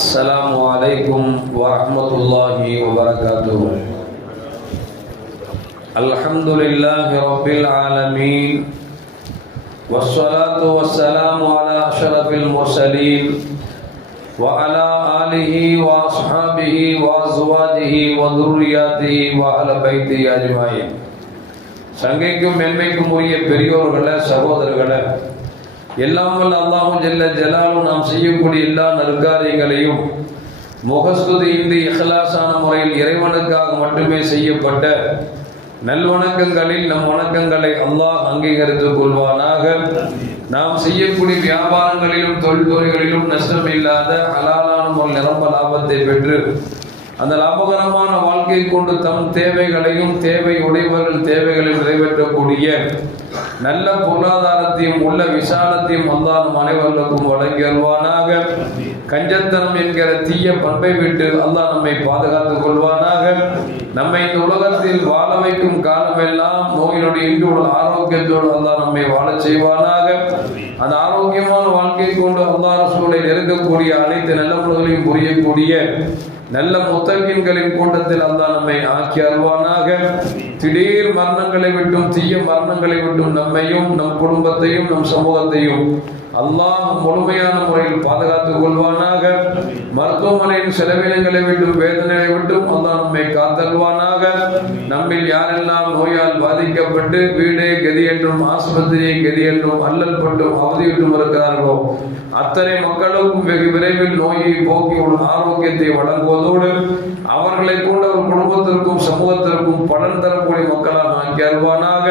السلام عليكم ورحمة الله وبركاته. الحمد لله رب العالمين والصلاة والسلام على أشرف المرسلين وعلى آله وأصحابه وأزواجه وذرياته وأهل بيته أجمعين. சங்கைக்கும் மென்மைக்கும் உரிய பெரியோர்களே, சகோதரர்களே, எல்லாம் வல்ல அல்லாஹு ஜல்ல ஜலாலும் நாம் செய்யக்கூடிய எல்லா நற்காரியங்களையும் முகஸ்துதியின்றி இஹ்லாஸான முறையில் இறைவனுக்காக மட்டுமே செய்யப்பட்ட நல்வணக்கங்களில் நம் வணக்கங்களை அல்லாஹ் அங்கீகரித்துக் கொள்வானாக. நாம் செய்யக்கூடிய வியாபாரங்களிலும் தொழில்துறைகளிலும் நஷ்டம் இல்லாத ஹலாலான ஒரு நிரம்ப லாபத்தை பெற்று அந்த லாபகரமான வாழ்க்கை கொண்டு தம் தேவைகளையும் தேவை உடையவர்கள் தேவைகளையும் நிறைவேற்றக்கூடிய நல்ல பொருளாதாரத்தையும் உள்ள விசாலத்தையும் அல்லாஹ் நம் அனைவர்களுக்கும் வழங்கி அருள்வானாக. கஞ்சத்தனம் என்கிற தீய பண்பை விட்டு அல்லாஹ் நம்மை பாதுகாத்துக் கொள்வானாக. நம்மை இந்த உலகத்தில் வாழ வைக்கும் காலமெல்லாம் நோயினுடைய இன்று ஆரோக்கியத்தோடு அல்லாஹ் நம்மை வாழச் செய்வானாக. அந்த ஆரோக்கியமான வாழ்க்கை கொண்டு அல்லாஹ் ரசூலை நெருங்கக்கூடிய அனைத்து நல்ல முறைகளையும் புரியக்கூடிய நல்ல முத்தகீன்களின் கூட்டத்தில் அல்லாஹ் நம்மை ஆக்கி அருள்வானாக. திடீர் மரணங்களை விட்டும் தீய மரணங்களை விட்டும் நம்மையும் நம் குடும்பத்தையும் நம் சமூகத்தையும் அல்லாஹ் முழுமையான முறையில் பாதுகாத்துக் கொள்வானாக. மருத்துவமனையின் செலவினங்களை விட்டும் வேதனைகளை விட்டும் அல்லாஹ் நம்மை காத்தல்வானாக. நம்மில் யாரெல்லாம் நோயால் பாதிக்கப்பட்டு வீடே கதி என்றும் ஆஸ்பத்திரியை கதி என்றும் அல்லல் பட்டும் அவதியிட்டும் இருக்கிறார்களோ அத்தனை மக்களுக்கும் வெகு விரைவில் நோயை போக்கி ஒரு ஆரோக்கியத்தை வழங்குவதோடு அவர்களை கொண்ட ஒரு குடும்பத்திற்கும் சமூகத்திற்கும் பலன் தரக்கூடிய மக்களால் ஆக்கி அருள்வானாக.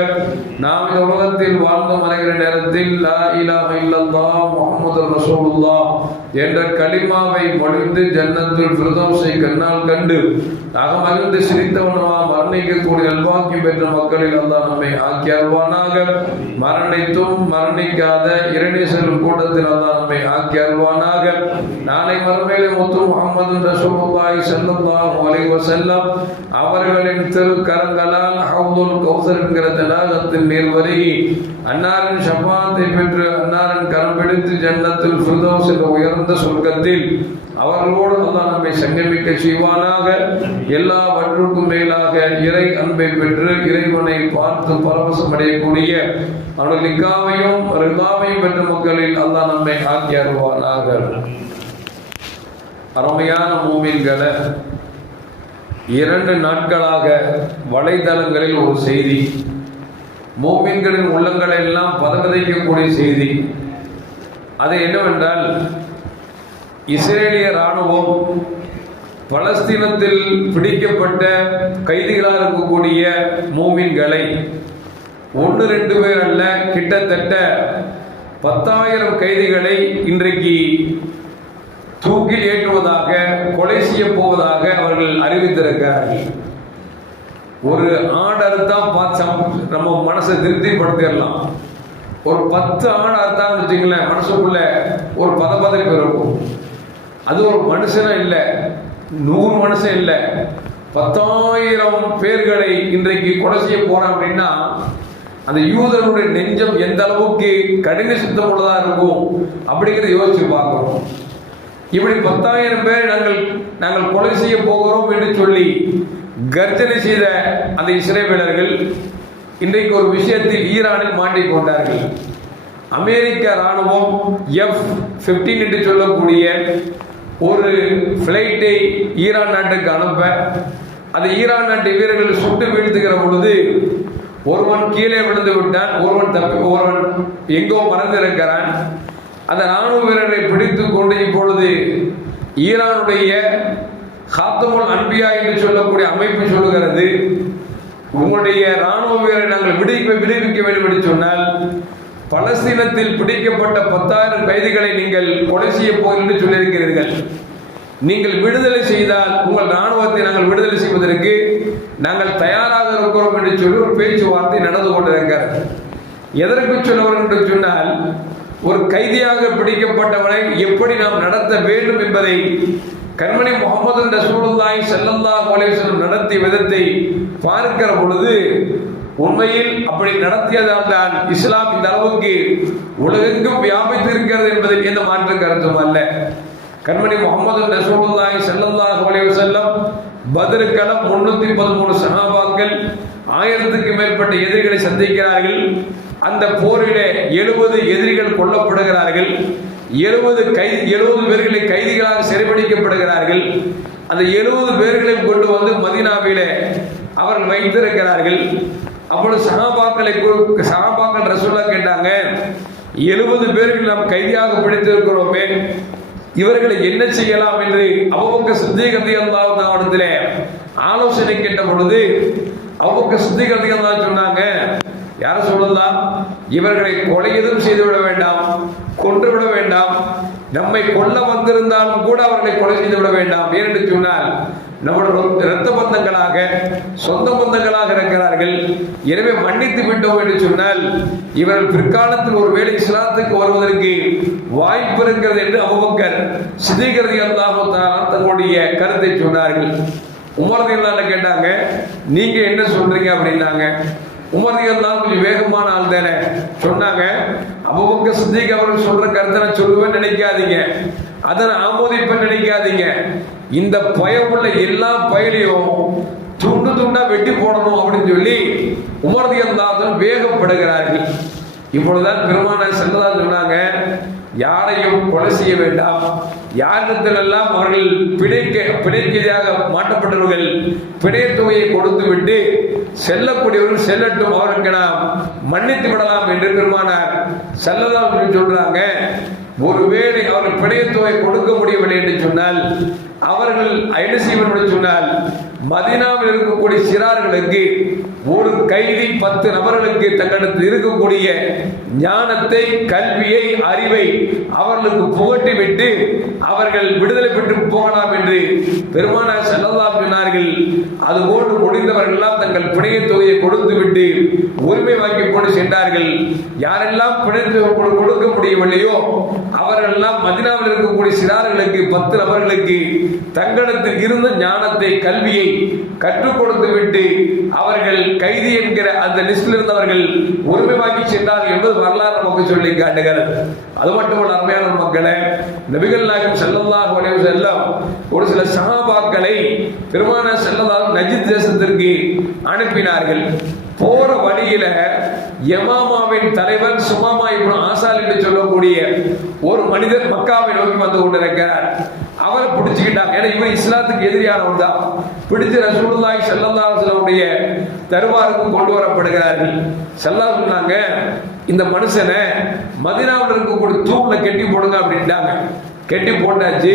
நாம் இந்த உலகத்தில் வாழ்ந்து மறைகிற நேரத்தில் லா இலாஹ இல்லல்லாஹ் முஹம்மதுர் ரசூலுல்லாஹ் என்ற கலிமாவை மொழிந்து ஜன்னத்துல் ஃபிர்தௌஸை கண்ணால் கண்டு அகமகிழ்ந்து சிரித்தவனவா மரணிக்கக்கூடிய நல்வாக்கியம் பெற்ற மக்களில் அல்லாஹ் நம்மை ஆக்கி அருள்வானாக. மரணித்தும் மரணிக்காத இறைநேசர்கள் கூட்டத்தில் அல்லாஹ் நம்மை ஆக்கி அருள்வானாக. நாளை மறுமையிலே முத்து முஹம்மது ரசூலுல்லாஹி ஸல்லல்லாஹு அலைஹி வஸல்லம் அவர்களின் திருக்கரங்களால் ஹவ்துல் கௌசர் என்கிற தடாகத்தின் நீர் வருகி அன்னாரின் ஷஃபாத்தை பெற்று அன்னாரின் கரம் பிடித்து ஜன்னத்துல் ஃபிர்தௌஸ் என்ற உயர்ந்த சொர்க்கத்தில் அவர்களோடு அல்லாஹ் நம்மை சங்கமிக்க செய்வானாக. எல்லாவற்றுக்கும் மேலாக இறை அன்பை பெற்று இறைவனை பார்த்து பரவசம் அடையக்கூடிய அவர்கள் லிக்காவையும் ரிதாவையும் பெற்ற மக்களில் அல்லாஹ் நம்மை ஆக்கி அருள்வானாக. அருமையான மூமின்களை, 2 நாட்களாக வலைதளங்களில் ஒரு செய்தி, மூமின்களின் உள்ளங்களை எல்லாம் பதவிதைக்கக்கூடிய செய்தி. அது என்னவென்றால், இஸ்ரேலிய இராணுவம் பலஸ்தீனத்தில் பிடிக்கப்பட்ட கைதிகளாக இருக்கக்கூடிய மூமின்களை 1-2 பேர் அல்ல, கிட்டத்தட்ட 10,000 கைதிகளை இன்றைக்கு தூக்கில் ஏற்றுவதாக, கொலை செய்ய போவதாக அவர்கள் அறிவித்திருக்கிறார்கள். ஒரு ஆர்டர் தான் பார்த்து நம்ம மனசை திருப்திப்படுத்திடலாம். ஒரு 10 ஆர்டர் தான் வச்சுங்களேன், மனசுக்குள்ள ஒரு பதப்பதைப்பு இருக்கும். அது ஒரு மனுஷனும் இல்லை, 100 மனுஷன் இல்லை, 10,000 பேர்களை இன்றைக்கு கொலை செய்ய போறான் அப்படின்னா அந்த யூதனுடைய நெஞ்சம் எந்த அளவுக்கு கடின சுத்தம் உள்ளதா இருக்கும் அப்படிங்கிறத யோசிச்சு பார்க்கிறோம். இப்படி 10,000 பேர் நாங்கள் கொலை செய்ய போகிறோம் என்று சொல்லி கர்ஜனை செய்த அந்த இஸ்ரேலியர்கள் இன்றைக்கு ஒரு விஷயத்தில் ஈரானில் மாட்டிக்கொண்டார்கள். அமெரிக்க இராணுவம் F-15 என்று சொல்லக்கூடிய ஒரு பிளைட்டை ஈரான் நாட்டுக்கு அனுப்ப அந்த ஈரான் நாட்டு வீரர்கள் சுட்டு வீழ்த்துகிற பொழுது ஒருவன் கீழே விழுந்து விட்டான், ஒருவன் எங்கோ மறந்திருக்கிறான். அந்த ராணுவ வீரரை பிடித்துக் கொண்டு இப்பொழுது ஈரானுடைய ஹாத்தமுல் அன்பியா என்று சொல்லக்கூடிய அமைப்பு சொல்லுகிறது, உங்களுடைய ராணுவ வீரரை நாங்கள் விடுவிக்க வேண்டும் என்று சொன்னால் பலஸ்தீனத்தில் பிடிக்கப்பட்ட 10,000 கைதிகளை நீங்கள் கொலை செய்ய போகிறீர்கள் என்று சொல்லியிருக்கிறீர்கள். நீங்கள் விடுதலை செய்தால் உங்கள் ராணுவத்தை நாங்கள் விடுதலை செய்வதற்கு நாங்கள் தயாராக இருக்கிறோம் என்று சொல்லி ஒரு பேச்சுவார்த்தை நடந்து கொண்டிருக்கிறது. எதற்கு சொல்லுவோம் என்று சொன்னால், ஒரு கைதியாக பிடிக்கப்பட்டவனை எப்படி நாம் நடத்த வேண்டும் என்பதை கண்மணி முஹம்மது ரசூலுல்லாஹி ஸல்லல்லாஹு அலைஹி வஸல்லம் நடத்திய விதத்தை பார்க்கிற பொழுது உண்மையில் அப்படி நடத்தியதால் தான் இஸ்லாம் இந்த அளவுக்கு உலகெங்கும் வியாபித்து இருக்கிறது என்பதில் எந்த மாற்று கருத்தும் அல்ல. கண்மணி முஹம்மது ரசூலுல்லாஹி ஸல்லல்லாஹு அலைஹி வஸல்லம் பத்ருக்களம் 313 சஹாபாக்கள் 1000க்கு மேற்பட்ட எதிரிகளை சந்திக்கிறார்கள். அந்த போரிலே 70 எதிரிகள் கொல்லப்படுகிறார்கள். 70 பேர்களை கைதிகளாக சிறைபிடிக்கப்படுகிறார்கள். அந்த 70 பேர்களையும் கொண்டு வந்து மதீனாவிலே அவர்கள் வைத்திருக்கிறார்கள். அப்பொழுது சஹாபாக்கள் ரசூலுல்லாஹ் கேட்டாங்க, 70 பேர்கள் நாம் கைதியாக பிடித்திருக்கிறோமே, இவர்களை என்ன செய்யலாம் என்று அபூபக்கர் சித்தீக் ரலியல்லாஹு அன்ஹு ஆலோசனை கேட்ட பொழுது அபூபக்கர் சித்தீக் ரலியல்லாஹு அன்ஹு சொன்னாங்க, யார சொல்லலாம், இவர்களை கொலை எதுவும் செய்துவிட வேண்டாம், கொன்று விட வேண்டாம், நம்மை கொல்ல வந்திருந்தாலும் கூட அவர்களை கொலை செய்து விட வேண்டாம். ஏனென்று சொன்னால் நம்முடைய இரத்த பந்தங்களாக சொந்த பந்தங்களாக இருக்கிறார்கள். எனவே மன்னித்து விட்டோம் என்று சொன்னால் இவர்கள் பிற்காலத்தில் ஒருவேளை இஸ்லாத்துக்கு வருவதற்கு வாய்ப்பு இருக்கிறது என்று அபூபக்கர் சித்தீக் ரலியல்லாஹு தஆலா தன்னுடைய கருத்தை சொன்னார்கள். உமர் ரலியல்லாஹு கேட்டாங்க, நீங்க என்ன சொல்றீங்க அப்படின்னாங்க. உமர் ரலியல்லாஹு கொஞ்சம் வேகமான ஆள் தானே, சொன்னாங்க, அபூபக்கர் சித்தீக் அவர்கள் சொல்ற கருத்தை நான் சொல்லுவேன்னு நினைக்காதீங்க, அதை ஆமோதிப்பேன்னு நினைக்காதீங்க. இந்த பயமுள்ள எல்லா பயலையும் துண்டு துண்டா வெட்டி போடணும் அப்படின்னு சொல்லி உமர் ரலியல்லாஹு வேகப்படுகிறார்கள். இப்பொழுதுதான் பெருமானார் ஸல்லல்லாஹு அலைஹி சொன்னாங்க, யாரையும் கொலை செய்ய வேண்டாம், யாரிடத்திலெல்லாம் அவர்கள் பிணைக்கையாக மாட்டப்பட்டவர்கள் பிணைய தொகையை கொடுத்து விட்டு செல்லக்கூடியவர்கள் செல்லட்டும், அவருக்கு நாம் மன்னித்து விடலாம் என்று பெருமானார் ஸல்லல்லாஹு அலைஹி சொல்றாங்க. ஒருவேளை அவர்கள் பிணைய தொகை கொடுக்க முடியவில்லை என்று சொன்னால் அவர்கள் என்ன செய்வார்கள் சொன்னால் மதீனாவில் இருக்கக்கூடிய சிறார்களுக்கு ஒரு கைதி 10 நபர்களுக்கு தங்களிடத்தில் இருக்கக்கூடிய ஞானத்தை, கல்வியை, அறிவை அவர்களுக்கு புகட்டி விட்டு அவர்கள் விடுதலை பெற்று போகலாம் என்று பெருமானார் ஸல்லல்லாஹு அலைஹி சொன்னார்கள். அதுபோன்று முடிந்தவர்கள் எல்லாம் தங்கள் பிணைய தொகையை கொடுத்து விட்டு உரிமை வாங்கி கொண்டு சென்றார்கள். யாரெல்லாம் பிணைய தொகை கொடுக்க முடியவில்லையோ அவர்கள் எல்லாம் மதீனாவில் இருக்கக்கூடிய சிறார்களுக்கு 10 நபர்களுக்கு தங்களிடத்தில் இருந்த ஞானத்தை, கல்வியை கற்றுக் கொடுத்து விட்டு அவர்கள் கைதி என்கிற அந்த லிஸ்டில் இருந்தவர்கள் உரிமை வாங்கி சென்றார்கள் என்பது வரலாறு நமக்கு சொல்லி காட்டுகிறது. அது மட்டுமல்ல, அருமையான மக்களே, நபிகள் நாயகம் ஸல்லல்லாஹு அலைஹி வஸல்லம் ஒரு சில சஹாபாக்களை பெருமானார் ஸல்லல்லாஹு அலைஹி நஜ்த் தேசத்திற்கு அனுப்பினார்கள். போற வழியில யமாமாவின் தலைவர் சுமாமா இப்னு ஆசால் என்று சொல்லக்கூடிய ஒரு மனிதர் மக்காவை நோக்கி வந்து கொண்டிருக்கிறார். அவரை பிடிச்சுக்கிட்டாங்க. ஏன்னா இவன் இஸ்லாத்துக்கு எதிரியானவன் தான். பிடித்து ரசூலுல்லாஹி ஸல்லல்லாஹு அலைஹி வஸல்லம் தர்பாருக்கு கொண்டு வரப்படுகிறார்கள். ஸல்லல்லாஹு சொன்னாங்க, இந்த மனுஷனை மதீனாவில் இருக்கக்கூடிய தூண்ல கெட்டி போடுங்க அப்படின்ட்டாங்க. கெட்டி போட்டாச்சு.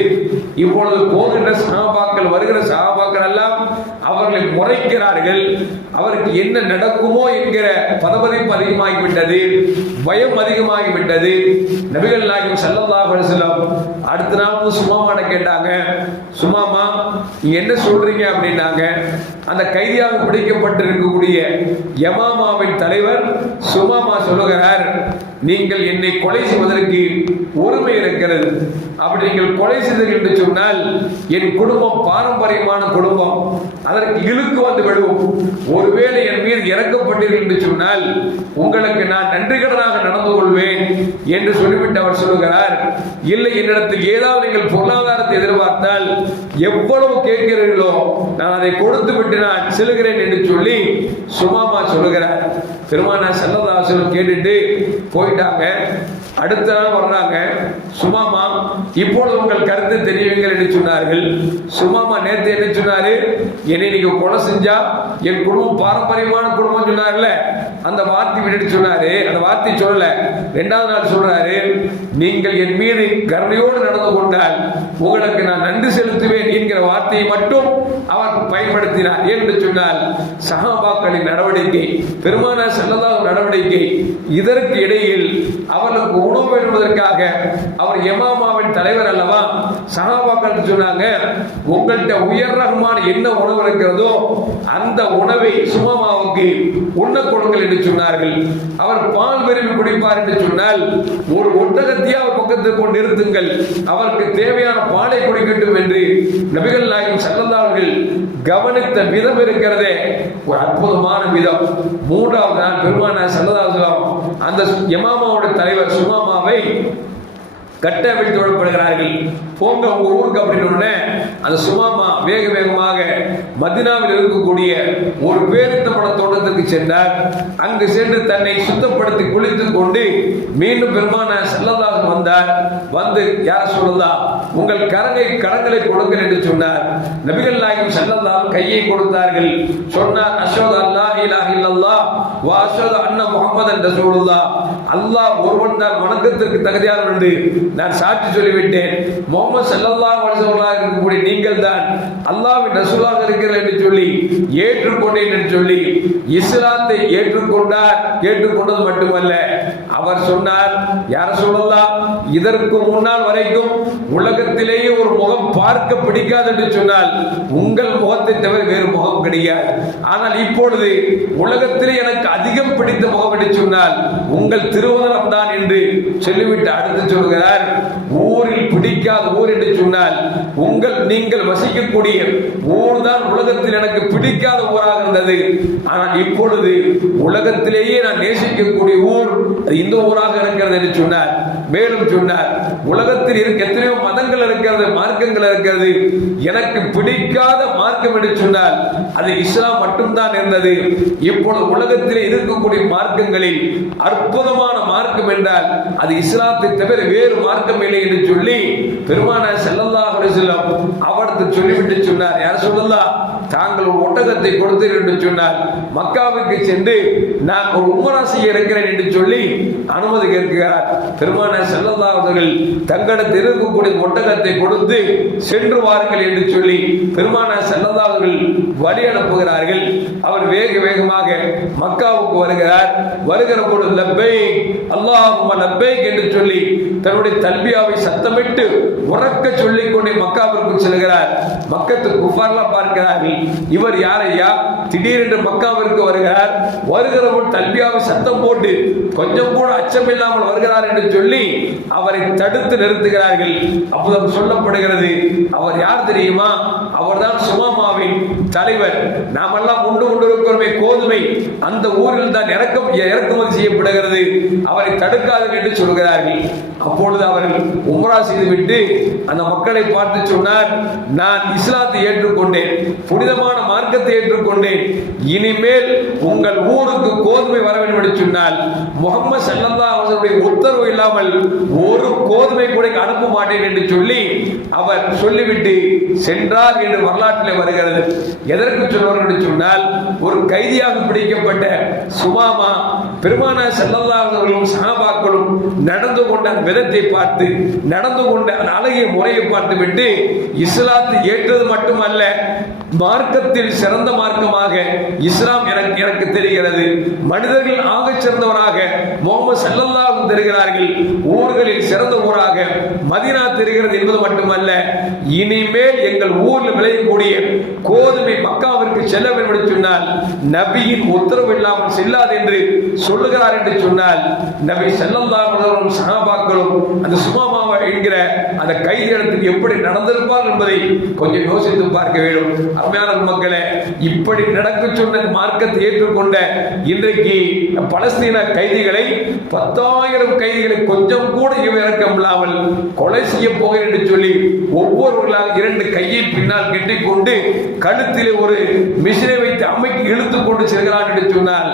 இப்பொழுது போகின்ற சஹாபாக்கள், வருகிற சஹாபாக்கள் எல்லாம் அவர்களை முறைக்கிறார்கள். அவருக்கு என்ன நடக்குமோ என்கிற பதபதிப்பு அதிகமாகிவிட்டது, பயம் அதிகமாகிவிட்டது. நபிகள் நாயகம் ஸல்லல்லாஹு அலைஹி வஸல்லம் அடுத்த நாள் சுமாமாட கேட்டாங்க, சுமாமா நீங்க என்ன சொல்றீங்க அப்படின்னாங்க. அந்த கைதியாக பிடிக்கப்பட்டிருக்கக்கூடிய யமாமாவின் தலைவர் சுமாமா சொல்லுகிறார், நீங்கள் என்னை கொலை செய்வதற்கு உரிமை இருக்கிறது. அப்படி நீங்கள் கொலை செய்தீர்கள் என்று சொன்னால் என் குடும்பம் பாரம்பரியமான குடும்பம், அதற்கு இழுக்கு வந்து விடும். ஒருவேளை என் மீது இறக்கப்பட்டீர்கள் என்று சொன்னால் உங்களுக்கு நான் நன்றிகடனாக நடந்து கொள்வேன் என்று சொல்லிவிட்டு அவர் சொல்லுகிறார், இல்லை, என்னிடத்தில் ஏதாவது நீங்கள் பொருளாதாரத்தை எதிர்பார்த்தால் எவ்வளவு கேட்கிறீர்களோ நான் அதை கொடுத்து விட்டு நான் செல்கிறேன் என்று சொல்லி சுமாமா சொல்லுகிறார். பெருமானார் ஸல்லல்லாஹு அலைஹி வஸல்லம் கேட்டுட்டு போயிட்டாங்க. அடுத்த நாள் வர்றாங்க. சுமாமா, இப்பொழுது உங்கள் கருத்து தெரியுங்கள் என்று சொன்னார்கள். சுமாமா நேற்று என்ன சொன்னாரு, என்னை நீங்க கொலை செஞ்சா என் குடும்பம் பாரம்பரியமான குடும்பம் சொன்னார்ல, அந்த வார்த்தை விட்டு சொன்னாரு. அந்த வார்த்தை சொல்லல. 2வது நாள் சொல்றாரு, நீங்கள் என் மீது கருணையோடு நடந்து கொண்டால் உங்களுக்கு நான் நன்றி செலுத்துவேன் என்கிற வார்த்தையை மட்டும் அவர் பயன்படுத்தினார். என்று சொன்னால் சஹாபாக்களின் நடவடிக்கை, பெருமானார் ஸல்லல்லாஹு நடவடிக்கை, இதற்கு இடையில் அவர்களுக்கு உணவு வேண்டுவதற்காக அவர் யமாமாவின் தலைவர் அல்லவா, சஹாபாக்கள் சொன்னாங்க, உங்கள்கிட்ட உயர் ரகமான என்ன உணவு இருக்கிறதோ அந்த உணவை சுமாமாவுக்கு உண்ண கொடுங்கள் என்று சொன்னார்கள். அவர் பால் விரும்பி குடிப்பார் என்று சொன்னால் ஒரு ஒட்டகத்தையே அவர் பக்கத்தில் கொண்டு நிறுத்துங்கள், அவருக்கு தேவையான பாலை குடிக்கட்டும் என்று நபிகள் நாயகம் ஸல்லல்லாஹு அலைஹி வஸல்லம் கவனித்த விதம் இருக்கிறதே ஒரு அற்புதமான விதம். 3வது நாள் பெருமானார் ஸல்லல்லாஹு அலைஹி வஸல்லம் அந்த யமாமாவுடைய தலைவர் சுமாமாவை கட்டவிழ்த்து விடப்படுகிறார்கள். போங்க உங்க ஊருக்கு அப்படின்னு அந்த சுமாமா வேக வேகமாக மதீனாவில் இருக்கக்கூடிய ஒரு பேரித்தம்பழ தோட்டத்துக்கு சென்றார். அங்கு சென்று தன்னை சுத்தப்படுத்தி குளித்துக் கொண்டு மீண்டும் பெருமானார் ஸல்லல்லாஹு அலைஹி வந்தார். வந்து யார் சொல்லலாம் உங்கள் கரங்களை கொடுங்கள் என்று சொன்னார். நபிகள் நாயகம் ஸல்லல்லாஹு கையை கொடுத்தார்கள். சொன்னார் அஷ்ஹது அல்லா இலாஹ இல்லல்லாஹ் வ அஷ்ஹது அன்ன முஹம்மதன் ரசூலுல்லாஹ். அல்லாஹ் ஒருவன் தான் வணக்கத்திற்கு தகுதியானவன் என்று நான் சாட்சி சொல்லிவிட்டேன். முஹம்மது ஸல்லல்லாஹு அலைஹி வஸல்லம் இருக்கக்கூடிய நீங்கள் தான் அல்லாஹ்வின் ரசூலாக இருக்கிறீர்கள் என்று சொல்லி ஏற்றுக்கொண்டேன் என்று சொல்லி இஸ்லாத்தை ஏற்றுக்கொண்டது மட்டுமல்ல, அவர் சொன்னார் யார சொல்லலாம் இதற்கு முன்னால் வரைக்கும் உலகத்திலேயே ஒரு முகம் பார்க்க பிடிக்காது என்று சொன்னால் உங்கள் முகத்தை தவிர வேறு முகம் கிடையாது. ஆனால் இப்பொழுது உலகத்திலே எனக்கு அதிகம் பிடித்த முகம் என்று சொன்னால் உங்கள் திருவதனம் தான் என்று சொல்லிவிட்டு அடுத்து சொல்கிறார் ஊரில் பிடிக்காத ஊர் என்று சொன்னால் நீங்கள் வசிக்கக்கூடிய ஊர் தான் உலகத்தில் எனக்கு பிடிக்காத ஊராக இருந்தது. ஆனால் இப்பொழுது உலகத்திலேயே நான் நேசிக்கக்கூடிய ஊர் இந்த ஊராக இருக்கிறது என்று சொன்னார். மேலும் சொன்னார் உலகத்தில் இருக்க எத்தனையோ மதங்கள் இருக்கிறது, மார்க்கங்கள் இருக்கிறது, எனக்கு பிடிக்காத மார்க்கம் என்று சொன்னால் அது இஸ்லாம் மட்டும்தான் இருந்தது. இப்பொழுது உலகத்திலே இருக்கக்கூடிய மார்க்கங்களில் அற்புதமான மார்க்கம் என்றால் அது இஸ்லாத்தை தவிர வேறு மார்க்கம் இல்லை என்று சொல்லி பெருமானார் ஸல்லல்லாஹு அலைஹி வஸல்லம் அவருக்கு சொல்லிவிட்டு சொன்னார் யார் சொல்லலாம் தாங்கள் ஒரு ஒட்டகத்தை கொடுத்தீர்கள் என்று சொன்னார். மக்காவுக்கு சென்று நான் ஒரு உம்ரா செய்ய இருக்கிறேன் என்று சொல்லி அனுமதி கேட்கிறார். பெருமானார் ஸல்லல்லாஹு அலைஹி வஸல்லம் தங்களிடத்தில் இருக்கக்கூடிய ஒட்டகத்தை கொடுத்து சென்று வாருங்கள் என்று சொல்லி பெருமானார் ஸல்லல்லாஹு அலைஹி வஸல்லம் வழி அனுப்புகிறார்கள். அவர் வேகமாக மக்காவுக்கு வருகிறார். வருகிற பொழுது லப்பைக் அல்லாஹும்ம லப்பைக் என்று சொல்லி தன்னுடைய தல்பியாவை சத்தமிட்டு உறக்க சொல்லிக் கொண்டே மக்காவிற்கு செல்கிறார். மக்கத்து குஃபார்லாம் பார்க்கிறார்கள் இவர் யாரையா திடீரென்று மக்காவிற்கு வருகிறார். வருகிறவன் தல்பியாவை சத்தம் போட்டு கொஞ்சம் கூட அச்சமில்லாமல் வருகிறார் என்று சொல்லி அவரை தடுத்து நிறுத்துகிறார்கள். அப்போது சொல்லப்படுகிறது அவர் யார் தெரியுமா, அவர்தான் சுமாமாவின் தலைவர். நாமெல்லாம் உண்டு கொண்டிருக்கிறோமே கோதுமை, அந்த ஊரில் தான் இறக்குமதி செய்யப்படுகிறது, அவரை தடுக்காது என்று சொல்கிறார்கள். அப்பொழுது அவர்கள் உம்ரா செய்துவிட்டு அந்த மக்களை பார்த்து சொன்னார் நான் இஸ்லாத்தை ஏற்றுக்கொண்டேன், புனிதமான மார்க்கத்தை ஏற்றுக்கொண்டேன், இனிமேல் உங்கள் ஊருக்கு கோதுமை வர வேண்டும் என்று சொன்னால் முஹம்மது ஸல்லல்லாஹு அலைஹி வஸல்லம் உத்தரவு இல்லாமல் ஒரு கோதுமை கூட அனுப்ப மாட்டேன் என்று சொல்லி அவர் சொல்லிவிட்டு சென்றார் என்று வரலாற்றில் வருகிறது. எதற்கு சொல்வார்கள் என்று சொன்னால் ஒரு கைதியாக பிடிக்கப்பட்ட சுமாமா பெருமானார் ஸல்லல்லாஹு அலைஹி வஸல்லம் சஹாபாக்களும் நடந்து கொண்ட விதத்தை பார்த்து நடந்து கொண்ட அழகிய முறையை பார்த்து விட்டு இஸ்லாத்தை ஏற்றது மட்டுமல்ல மார்க்கத்தில் சிறந்த மார்க்கமாக இஸ்லாம் எனக்கு தெரிகிறது, மனிதர்கள் ஆக சிறந்தவராக முஹம்மது ஸல்லல்லாஹு அலைஹி வஸல்லம் தெரிகிறார்கள், ஊர்களில் சிறந்த ஊராக மதீனா தெரிகிறது என்பது மட்டுமல்ல இனிமேல் எங்கள் ஊரில் விளையக்கூடிய கோதுமை மக்காவிற்கு செல்ல வேண்டும் என்று சொன்னால் நபியின் உத்தரவு இல்லாமல் செல்லாது என்று சொல்லுகிறார் என்று சொன்னால் நபி ஸல்லல்லாஹு அலைஹி வஸல்லம் சஹாபாக்களும் அந்த சுமாமா என்கிற அந்த கைதியிடத்தில் எப்படி நடந்திருப்பார் என்பதை கொஞ்சம் யோசித்து பார்க்க வேண்டும். அருமையான மக்களே, இப்படி நடக்க சொன்ன மார்க்கத்தை ஏற்றுக்கொண்ட இன்றைக்கு பலஸ்தீன கைதிகளை 10,000 கைதிகளை கொஞ்சம் கூட இறக்கம் இல்லாமல் கொலை செய்ய போகிறேன் என்று சொல்லி ஒவ்வொருவர்களாக 2 கையை பின்னால் கட்டிக்கொண்டு கழுத்திலே ஒரு மிஷினை வைத்து அமைக்கு இழுத்துக் கொண்டு செல்கிறான் என்று சொன்னால்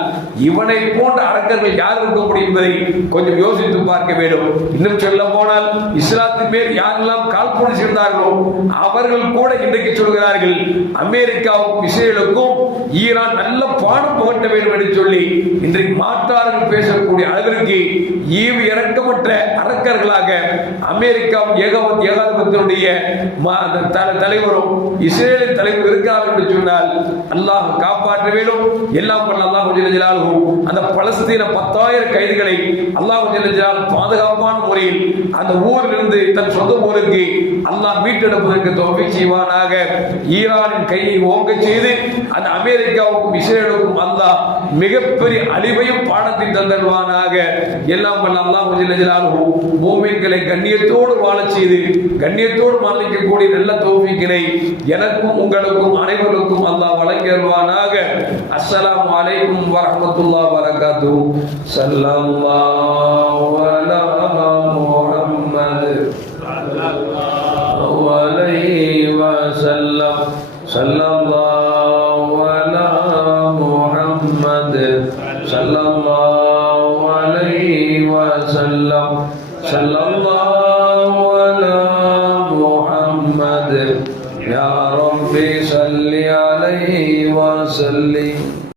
இவனை போன்ற அரக்கர்கள் யார் இருக்க முடியும் என்பதை கொஞ்சம் யோசித்து பார்க்க வேண்டும். இன்னும் சொல்ல போனால் இஸ்லாத்தின் மேல் யாரெல்லாம் கால்போடு சேர்ந்தார்களோ அவர்கள் கூட இன்றைக்கு சொல்கிறார்கள் அமெரிக்காவுக்கும் இஸ்ரேலுக்கும் ஈரான் நல்ல பாடம் புகட்ட வேண்டும் என்று சொல்லி இன்றைக்கு மாற்றார்கள் பேசக்கூடிய அளவிற்கு ஈவு இறக்கமற்ற அரக்கர்களாக அமெரிக்காவும் ஏகாதிபத்தினுடைய தலைவரும் இஸ்ரேலின் தலைவர் இருக்கிறார்கள் என்று சொன்னால் அல்லாஹ் காப்பாற்ற வேண்டும். எல்லாம் பண்ண அல்லாஹ் ஜல்ல ஜலாலுஹு அந்த பலஸ்தீன 10,000 கைதிகளை அல்லாஹ் ஜல்ல ஜலாலுஹு பாதுகாப்பான முறையில் அந்த ஊரிலிருந்து தன் சொந்த ஊருக்கு அல்லாஹ் மீட்டெடுப்பதற்கு தௌஃபீக் செய்வானாக. ஈரானின் கையை ஓங்க செய்து அந்த அமெரிக்காவுக்கும் இஸ்ரேலுக்கும் அல்லாஹ் மிகப்பெரிய அழிவையும் பாடத்தில் தந்தல்வானாக. எல்லாம் வல்ல அல்லாஹ் ஜல்ல ஜலாலுஹு மூமின்களை கண்ணியத்தோடு வாழச் செய்து கண்ணியத்தோடு மரணிக்கக்கூடிய நல்ல தௌஃபீக்கினை எனக்கும் உங்களுக்கும் அனைவருக்கும் அல்லாஹ் வழங்கிடுவானாக. அஸ்ஸலாமு அலைக்கும் வரஹ்மத்துல்லாஹி வபரகாத்துஹு. ஸல்லல்லாஹு அலா முஹம்மது وسلم صلى الله على محمد صلى الله عليه وسلم صلى الله على محمد يا ربي صل عليه وسلم